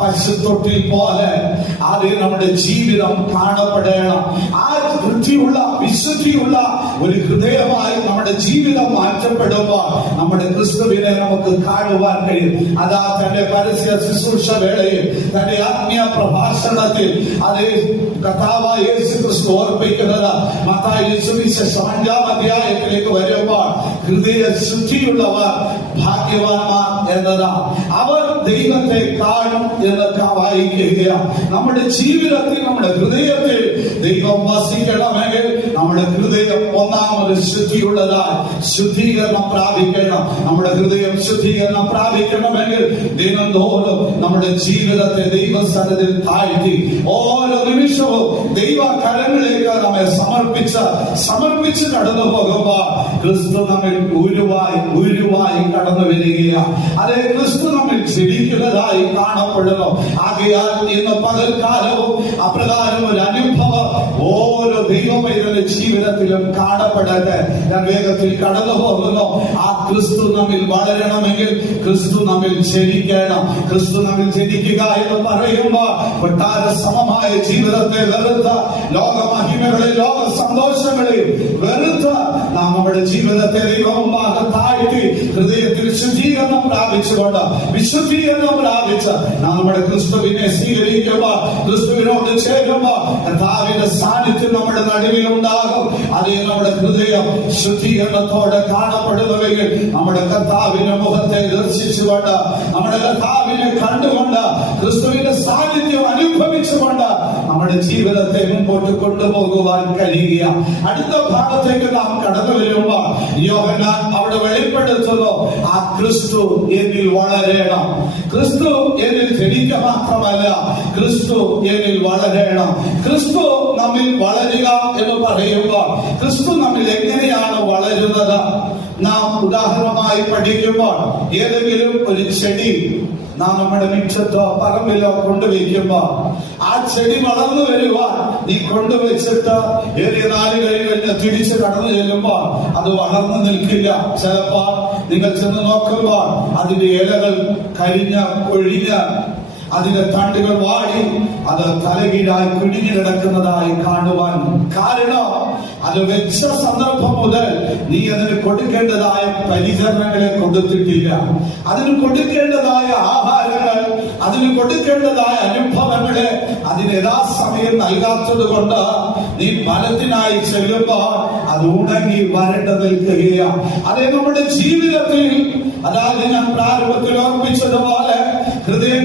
പശുത്തൊട്ടിൽ പോലെ അത് നമ്മുടെ ജീവിതം കാണപ്പെടണം. ആ വൃത്തിയുള്ള വിശുദ്ധിയുള്ള ഒരു ഹൃദയമായി നമ്മുടെ ജീവിതം മാറ്റപ്പെടുമ്പോൾ നമ്മുടെ ക്രിസ്തുവിനെ നമുക്ക് കാണുവാൻ കഴിയും. അതാ തന്റെ പരസ്യ ശുശ്രൂഷ വേളയിൽ, തന്റെ ആത്മീയ പ്രഭാഷണത്തിൽ അത് കർത്താവായ യേശു ക്രിസ്തു ഓർപ്പിക്കുന്നത് മത്തായി സുവിശേഷം 5-ാം അധ്യായത്തിലേക്ക് വരുമ്പോൾ ഹൃദയ ശുദ്ധിയുള്ളവർ ഭാഗ്യവാന്മാർ എന്നതാ. അവർ ദൈവത്തെ കാണും എന്നൊക്കെ വായിക്കുകയാണ്. നമ്മുടെ ജീവിതത്തിൽ, നമ്മുടെ ഹൃദയത്തിൽ ദൈവം വസിക്കണമെങ്കിൽ നമ്മുടെ ഹൃദയം ഒന്നാമത് ശുദ്ധിയുള്ളതായി ശുദ്ധീകരണം പ്രാപിക്കണം. നമ്മുടെ ഹൃദയം ശുദ്ധീകരണം പ്രാപിക്കണമെങ്കിൽ ദിനം തോറും നമ്മുടെ ജീവിതത്തെ ദൈവസന്നിധിയിൽ താഴ്ത്തി ഓരോ നിമിഷവും ദൈവ കരങ്ങളിലേക്ക് നമ്മെ സമർപ്പിച്ച് കടന്നു പോകുമ്പോൾ ക്രിസ്തു നമ്മിൽ ഉരുവായി കടന്നു വരികയാണ്. അതേ ക്രിസ്തു നമ്മിൽ ജനിക്കുന്നതായി കാണപ്പെടുന്നു. ആകയാൽ ഇന്ന് പകൽക്കാലവും അപ്രകാരം ഒരു അനുഭവം ഓരോ ദൈവമൈതന്റെ ജീവിതത്തിലും കാണപ്പെടട്ടെ. ഞാൻ വേഗത്തിൽ കടന്നു പോകുന്നു. ആ ക്രിസ്തു നമ്മിൽ വളരണമെങ്കിൽ ക്രിസ്തു നമ്മിൽ ജനിക്കണം. ക്രിസ്തു നമ്മിൽ ജനിക്കുക എന്ന് പറയുമ്പോൾ കൊട്ടാര സമമായ ജീവിതത്തെ വെറുത്ത, ലോക മഹിമകളെ, ലോക സന്തോഷങ്ങളെ വെറുത്ത നാം നമ്മുടെ ജീവിതത്തെ ദൈവമുമ്പാകെ താഴ്ത്തി ഹൃദയത്തിൽ ശുദ്ധീകരണം പ്രാപിച്ചുകൊണ്ട്, വിശുദ്ധീകരണം പ്രാപിച്ച് നാം നമ്മുടെ ക്രിസ്തുവിനെ സ്വീകരിക്കുമ്പോൾ, ക്രിസ്തുവിനോട് ചേരുമ്പോൾ കർത്താവിന്റെ സാന്നിധ്യം നമ്മുടെ നടുവിൽ ഉണ്ടാകും. അതേ നമ്മുടെ ഹൃദയം ശുദ്ധീകരണത്തോടെ കാണപ്പെടുന്നുവെങ്കിൽ നമ്മുടെ കർത്താവിന്റെ മുഖത്തെ ദർശിച്ചുകൊണ്ട്, നമ്മുടെ കർത്താവിനെ കണ്ടുകൊണ്ട്, ക്രിസ്തുവിന്റെ സാന്നിധ്യം അനുഭവിച്ചുകൊണ്ട് നമ്മുടെ ജീവിതത്തെ മുമ്പോട്ട് കൊണ്ടുപോകുവാൻ കഴിയുക. അടുത്ത ഭാഗത്തേക്ക് നാം കടന്നു വരുമ്പോൾ യോഹന്നാൻ അവിടെ വെളിപ്പെടുത്തുന്നു, ആ ക്രിസ്തു എന്നിൽ വളരണം. ക്രിസ്തു എന്നിൽ ജനിക്കുക മാത്രമല്ല, ക്രിസ്തു എന്നിൽ വളരണം. ക്രിസ്തു നമ്മിൽ വളരുക എന്ന് പറയുമ്പോൾ ക്രിസ്തു നമ്മിൽ എങ്ങനെയാണ് വളരുന്നത്? നാം ഉദാഹരണമായി പഠിക്കുമ്പോൾ ഏതെങ്കിലും ഒരു ചെടി നാം നമ്മുടെ മിറ്റത്തോ പറമ്പിലോ കൊണ്ടുവയ്ക്കുമ്പോ ആ ചെടി വളർന്നു വരുവാൻ നീ കൊണ്ടുവച്ചിട്ട് ഏറിയ നാളുകളിൽ കഴിഞ്ഞ് തിരിച്ച് കടന്നു ചെല്ലുമ്പോൾ അത് വളർന്നു നിൽക്കില്ല. ചിലപ്പോ നിങ്ങൾ ചെന്ന് നോക്കുമ്പോൾ അതിന്റെ ഇലകൾ കരിഞ്ഞ കൊഴിഞ്ഞ് അതിന്റെ തണ്ടുകൾ വാടി അത് തലകീഴായി പിടിഞ്ഞു കിടക്കുന്നതായി കാണുവാൻ കാരണം അത് വെച്ച സന്ദർഭം മുതൽ നീ അതിന് കൊടുക്കേണ്ടതായ പരിചരണങ്ങളെ കൊടുത്തിട്ടില്ല. അതിന് കൊടുക്കേണ്ടതായ ആഹാരങ്ങൾ, അതിന് കൊടുക്കേണ്ടതായ അനുഭവങ്ങളെ അതിന് യഥാസമയം നൽകാത്തത് കൊണ്ട് നീ ഫലത്തിനായി ചെല്ലുമ്പോൾ അത് ഉണങ്ങി വരണ്ട നിൽക്കുകയാണ്. അതേ നമ്മുടെ ജീവിതത്തിൽ, അതായത് ഞാൻ പ്രാരംഭത്തിൽ ഓർപ്പിച്ചതുപോലെ ഹൃദയം